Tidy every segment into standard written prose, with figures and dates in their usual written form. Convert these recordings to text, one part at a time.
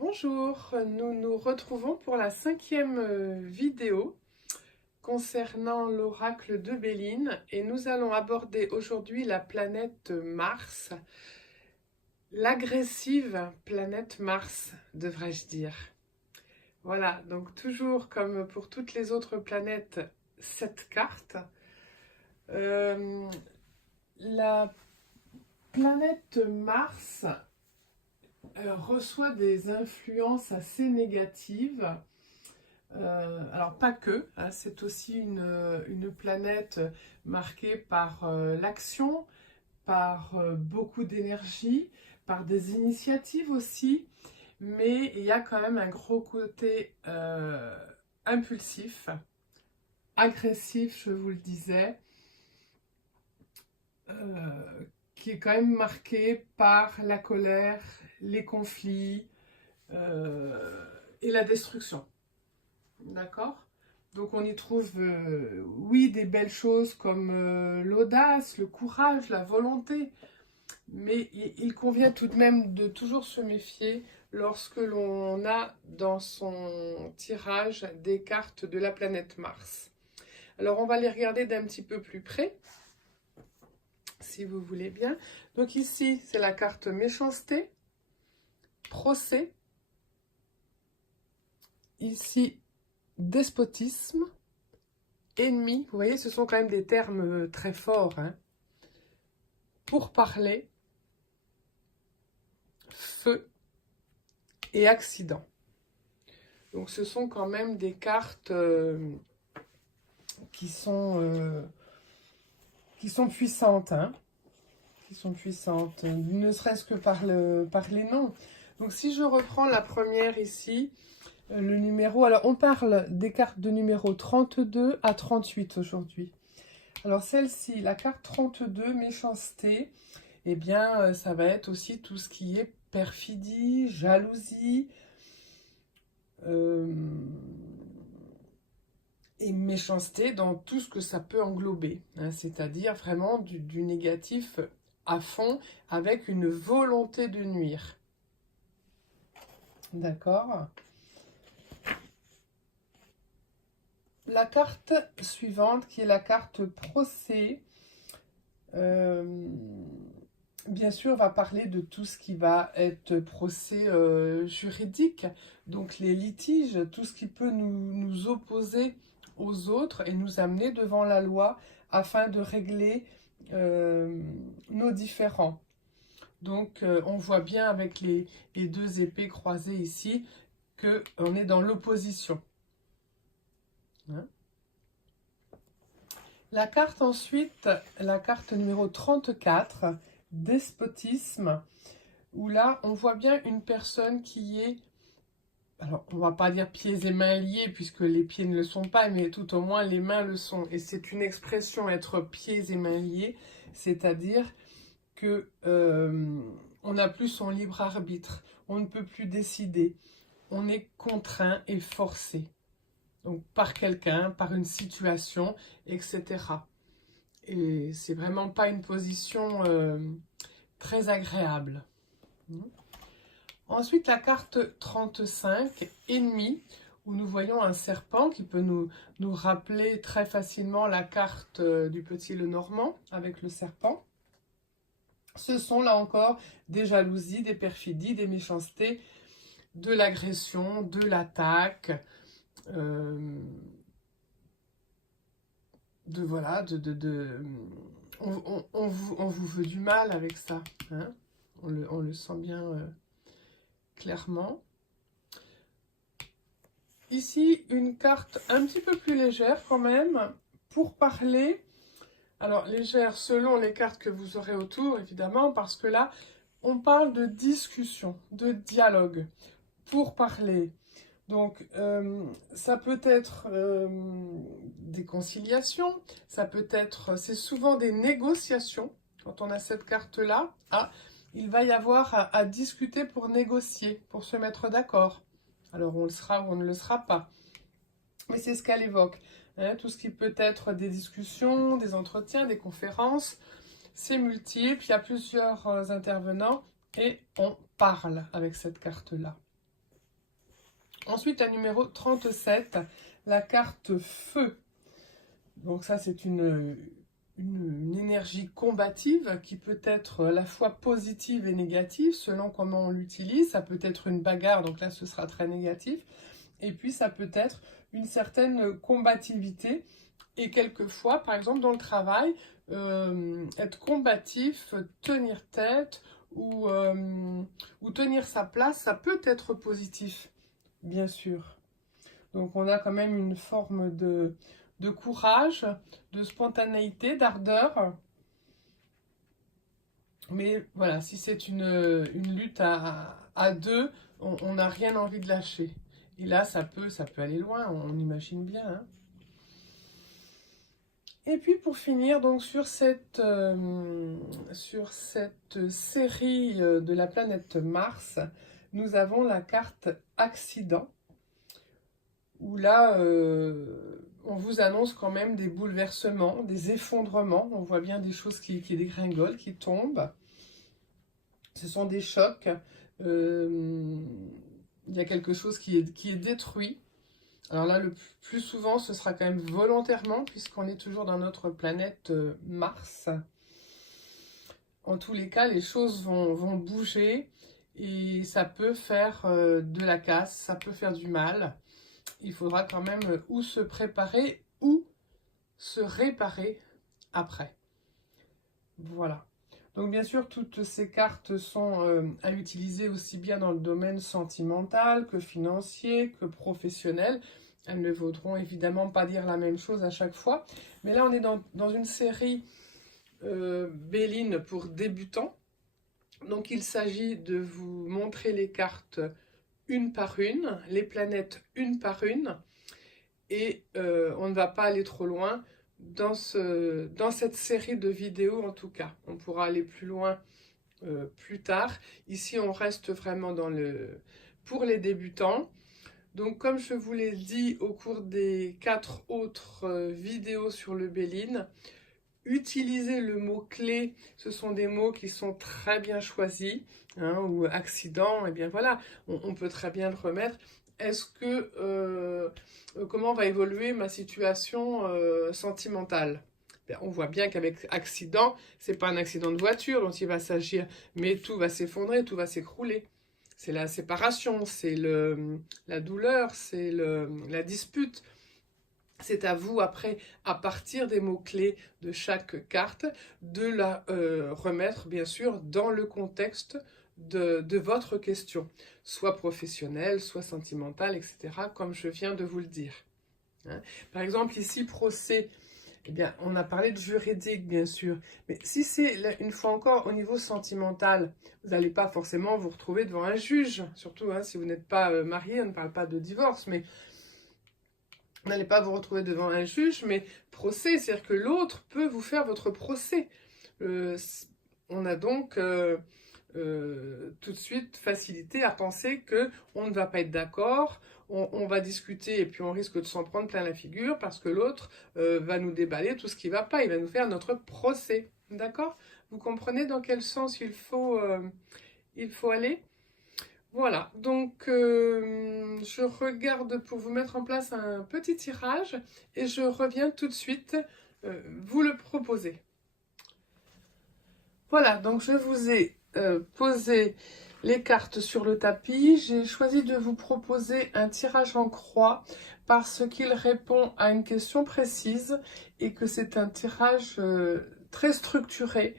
Bonjour, nous nous retrouvons pour la 5e vidéo concernant l'oracle de Béline et nous allons aborder aujourd'hui la planète Mars, l'agressive planète Mars, devrais-je dire. Voilà, donc toujours comme pour toutes les autres planètes, cette carte. La planète Mars reçoit des influences assez négatives. Alors pas que, hein, c'est aussi une planète marquée par l'action, par beaucoup d'énergie, par des initiatives aussi, mais il y a quand même un gros côté impulsif, agressif, je vous le disais, qui est quand même marqué par la colère, les conflits et la destruction. D'accord? Donc on y trouve, oui, des belles choses comme l'audace, le courage, la volonté, mais il convient tout de même de toujours se méfier lorsque l'on a dans son tirage des cartes de la planète Mars. Alors on va les regarder d'un petit peu plus près, si vous voulez bien. Donc ici, c'est la carte méchanceté, procès. Ici, despotisme, ennemi. Vous voyez, ce sont quand même des termes très forts. Hein. Pourparler, feu et accident. Donc ce sont quand même des cartes qui sont puissantes. Hein. Qui sont puissantes, ne serait-ce que par les noms. Donc si je reprends la première ici, le numéro, alors on parle des cartes de numéro 32 à 38 aujourd'hui. Alors celle-ci, la carte 32, méchanceté, eh bien ça va être aussi tout ce qui est perfidie, jalousie, et méchanceté dans tout ce que ça peut englober, hein, c'est-à-dire vraiment du négatif à fond avec une volonté de nuire. D'accord. La carte suivante qui est la carte procès, bien sûr va parler de tout ce qui va être procès juridique, donc les litiges, tout ce qui peut nous opposer aux autres et nous amener devant la loi afin de régler nos différends. Donc on voit bien avec les deux épées croisées ici qu'on est dans l'opposition. Hein? La carte ensuite, la carte numéro 34, despotisme, où là on voit bien une personne qui est, alors on va pas dire pieds et mains liés puisque les pieds ne le sont pas, mais tout au moins les mains le sont. Et c'est une expression être pieds et mains liés, c'est-à-dire que on n'a plus son libre arbitre, on ne peut plus décider, on est contraint et forcé. Donc par quelqu'un, par une situation, etc. Et c'est vraiment pas une position très agréable. Ensuite, la carte 35, ennemi, où nous voyons un serpent qui peut nous rappeler très facilement la carte du petit Lenormand avec le serpent. Ce sont là encore des jalousies, des perfidies, des méchancetés, de l'agression, de l'attaque, on vous veut du mal avec ça, hein, on le sent bien clairement. Ici, une carte un petit peu plus légère quand même, pour parler, alors légère selon les cartes que vous aurez autour, évidemment, parce que là, on parle de discussion, de dialogue, pour parler. Donc, ça peut être des conciliations, ça peut être, c'est souvent des négociations. Quand on a cette carte-là, il va y avoir à discuter pour négocier, pour se mettre d'accord. Alors, on le sera ou on ne le sera pas. Mais c'est ce qu'elle évoque. Hein, tout ce qui peut être des discussions, des entretiens, des conférences, c'est multiple, il y a plusieurs intervenants et on parle avec cette carte-là. Ensuite, la numéro 37, la carte feu. Donc ça, c'est une énergie combative qui peut être à la fois positive et négative selon comment on l'utilise. Ça peut être une bagarre, donc là, ce sera très négatif. Et puis, ça peut être une certaine combativité. Et quelquefois, par exemple, dans le travail, être combatif, tenir tête ou tenir sa place, ça peut être positif, bien sûr. Donc, on a quand même une forme de courage, de spontanéité, d'ardeur. Mais voilà, si c'est une lutte à deux, on n'a rien envie de lâcher. Et là, ça peut aller loin, on imagine bien. Hein. Et puis pour finir, donc sur cette série de la planète Mars, nous avons la carte accident, où là, on vous annonce quand même des bouleversements, des effondrements. On voit bien des choses qui dégringolent, qui tombent. Ce sont des chocs. Il y a quelque chose qui est détruit. Alors là, le plus souvent, ce sera quand même volontairement, puisqu'on est toujours dans notre planète Mars. En tous les cas, les choses vont bouger et ça peut faire de la casse, ça peut faire du mal. Il faudra quand même ou se préparer ou se réparer après. Voilà. Donc bien sûr, toutes ces cartes sont à utiliser aussi bien dans le domaine sentimental que financier, que professionnel. Elles ne vaudront évidemment pas dire la même chose à chaque fois. Mais là, on est dans une série Béline pour débutants. Donc il s'agit de vous montrer les cartes une par une, les planètes une par une. Et on ne va pas aller trop loin dans cette série de vidéos en tout cas. On pourra aller plus loin plus tard. Ici, on reste vraiment pour les débutants. Donc, comme je vous l'ai dit au cours des 4 autres vidéos sur le Béline, utilisez le mot-clé. Ce sont des mots qui sont très bien choisis. Hein, ou accident, et bien voilà, on peut très bien le remettre. Est-ce que... comment va évoluer ma situation sentimentale? On voit bien qu'avec accident, c'est pas un accident de voiture dont il va s'agir, mais tout va s'effondrer, tout va s'écrouler. C'est la séparation, c'est la douleur, c'est la dispute. C'est à vous, après, à partir des mots-clés de chaque carte, de la remettre, bien sûr, dans le contexte de votre question, soit professionnelle, soit sentimentale, etc., comme je viens de vous le dire. Hein. Par exemple, ici, procès, eh bien, on a parlé de juridique, bien sûr, mais si c'est, une fois encore, au niveau sentimental, vous n'allez pas forcément vous retrouver devant un juge, surtout hein, si vous n'êtes pas marié, on ne parle pas de divorce, mais vous n'allez pas vous retrouver devant un juge, mais procès, c'est-à-dire que l'autre peut vous faire votre procès. On a donc tout de suite facilité à penser qu'on ne va pas être d'accord, on va discuter et puis on risque de s'en prendre plein la figure parce que l'autre va nous déballer tout ce qui ne va pas, il va nous faire notre procès. D'accord? Vous comprenez dans quel sens il faut aller? Voilà, donc je regarde pour vous mettre en place un petit tirage et je reviens tout de suite vous le proposer. Voilà, donc je vous ai posé les cartes sur le tapis. J'ai choisi de vous proposer un tirage en croix parce qu'il répond à une question précise et que c'est un tirage très structuré,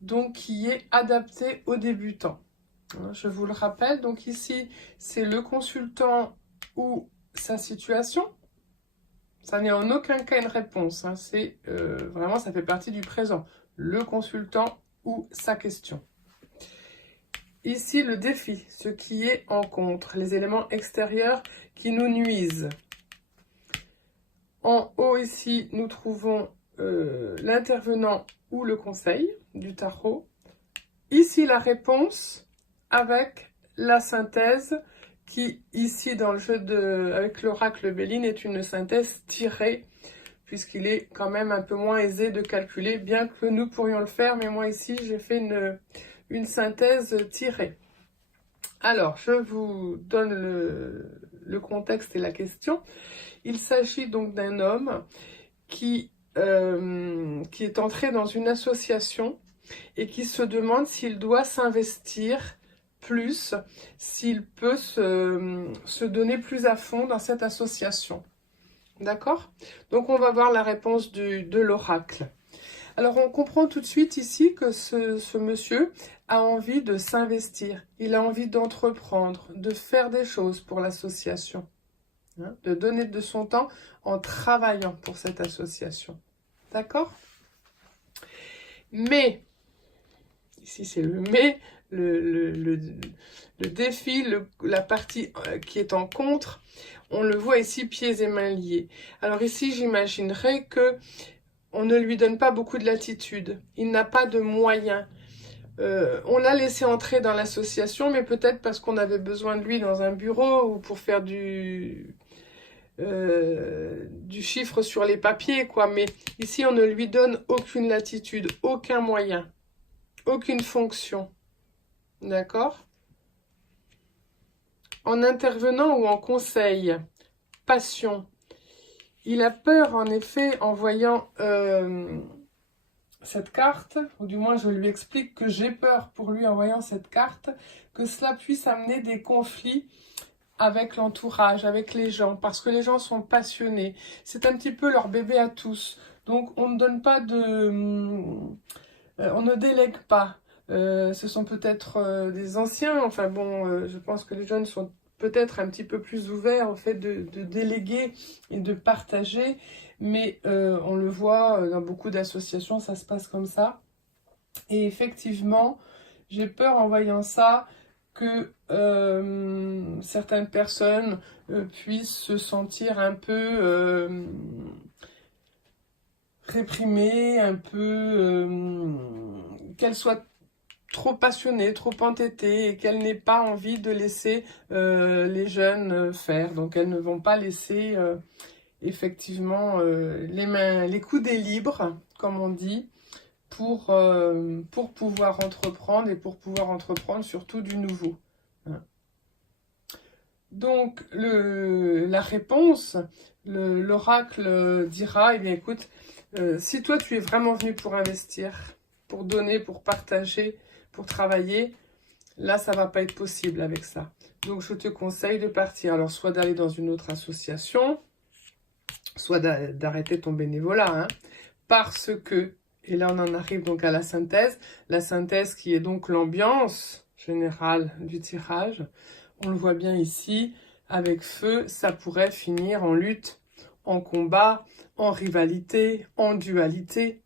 donc qui est adapté aux débutants. Je vous le rappelle, donc ici, c'est le consultant ou sa situation. Ça n'est en aucun cas une réponse, hein. C'est vraiment, ça fait partie du présent. Le consultant ou sa question. Ici, le défi, ce qui est en contre, les éléments extérieurs qui nous nuisent. En haut, ici, nous trouvons l'intervenant ou le conseil du tarot. Ici, la réponse avec la synthèse qui, ici, dans le jeu avec l'oracle Béline, est une synthèse tirée, puisqu'il est quand même un peu moins aisé de calculer, bien que nous pourrions le faire, mais moi, ici, j'ai fait une synthèse tirée. Alors, je vous donne le contexte et la question. Il s'agit donc d'un homme qui est entré dans une association et qui se demande s'il doit s'investir plus, s'il peut se donner plus à fond dans cette association. D'accord? Donc on va voir la réponse de l'oracle. Alors on comprend tout de suite ici que ce monsieur a envie de s'investir, il a envie d'entreprendre, de faire des choses pour l'association, hein, de donner de son temps en travaillant pour cette association. D'accord? Mais, ici c'est le mais, le défi, la partie qui est en contre, on le voit ici, pieds et mains liés. Alors ici, j'imaginerais que on ne lui donne pas beaucoup de latitude. Il n'a pas de moyens. On l'a laissé entrer dans l'association, mais peut-être parce qu'on avait besoin de lui dans un bureau ou pour faire du chiffre sur les papiers, quoi. Mais ici, on ne lui donne aucune latitude, aucun moyen, aucune fonction. D'accord? En intervenant ou en conseil, passion. Il a peur, en effet, en voyant cette carte, ou du moins je lui explique que j'ai peur pour lui en voyant cette carte, que cela puisse amener des conflits avec l'entourage, avec les gens, parce que les gens sont passionnés. C'est un petit peu leur bébé à tous. Donc on ne donne pas de... on ne délègue pas. Ce sont peut-être des anciens, enfin bon, je pense que les jeunes sont peut-être un petit peu plus ouverts au fait de déléguer et de partager, mais on le voit dans beaucoup d'associations, ça se passe comme ça. Et effectivement, j'ai peur en voyant ça que certaines personnes puissent se sentir un peu réprimées, un peu qu'elles soient trop passionnée, trop entêtée et qu'elle n'ait pas envie de laisser les jeunes faire. Donc elles ne vont pas laisser effectivement les coudées libres, comme on dit, pour pouvoir entreprendre et pour pouvoir entreprendre surtout du nouveau. Hein. Donc la réponse, l'oracle dira, eh bien écoute, si toi tu es vraiment venu pour investir, pour donner, pour partager, pour travailler, là ça va pas être possible avec ça. Donc je te conseille de partir, alors soit d'aller dans une autre association, soit d'arrêter ton bénévolat, hein, parce que, et là on en arrive donc à la synthèse qui est donc l'ambiance générale du tirage, on le voit bien ici, avec feu, ça pourrait finir en lutte, en combat, en rivalité, en dualité.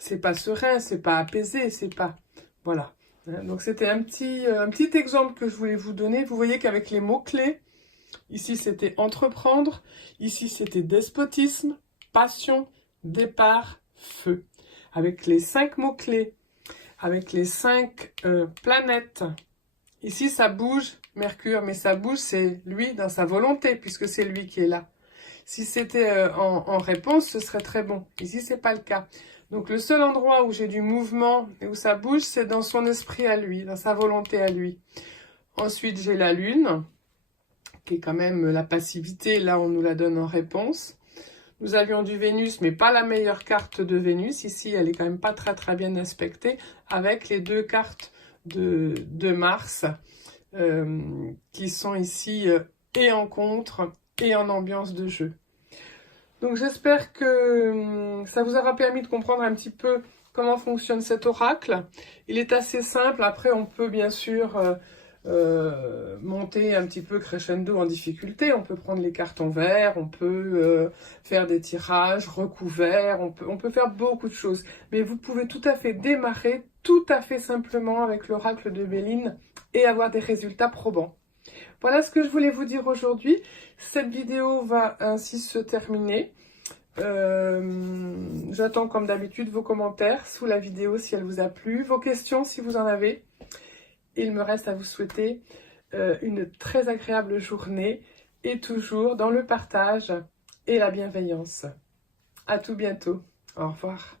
C'est pas serein, c'est pas apaisé, c'est pas... Voilà. Donc c'était un petit exemple que je voulais vous donner. Vous voyez qu'avec les mots-clés, ici c'était entreprendre, ici c'était despotisme, passion, départ, feu. Avec les 5 mots-clés, avec les 5 planètes, ici ça bouge, Mercure, mais ça bouge, c'est lui dans sa volonté, puisque c'est lui qui est là. Si c'était en réponse, ce serait très bon. Ici, c'est pas le cas. Donc le seul endroit où j'ai du mouvement et où ça bouge, c'est dans son esprit à lui, dans sa volonté à lui. Ensuite, j'ai la Lune, qui est quand même la passivité. Là, on nous la donne en réponse. Nous avions du Vénus, mais pas la meilleure carte de Vénus. Ici, elle est quand même pas très bien aspectée, avec les 2 cartes de Mars, qui sont ici et en contre et en ambiance de jeu. Donc j'espère que ça vous aura permis de comprendre un petit peu comment fonctionne cet oracle. Il est assez simple, après on peut bien sûr monter un petit peu crescendo en difficulté, on peut prendre les cartes en vert, on peut faire des tirages recouverts, on peut faire beaucoup de choses. Mais vous pouvez tout à fait démarrer tout à fait simplement avec l'oracle de Béline et avoir des résultats probants. Voilà ce que je voulais vous dire aujourd'hui. Cette vidéo va ainsi se terminer. J'attends comme d'habitude vos commentaires sous la vidéo si elle vous a plu, vos questions si vous en avez. Il me reste à vous souhaiter une très agréable journée et toujours dans le partage et la bienveillance. À tout bientôt. Au revoir.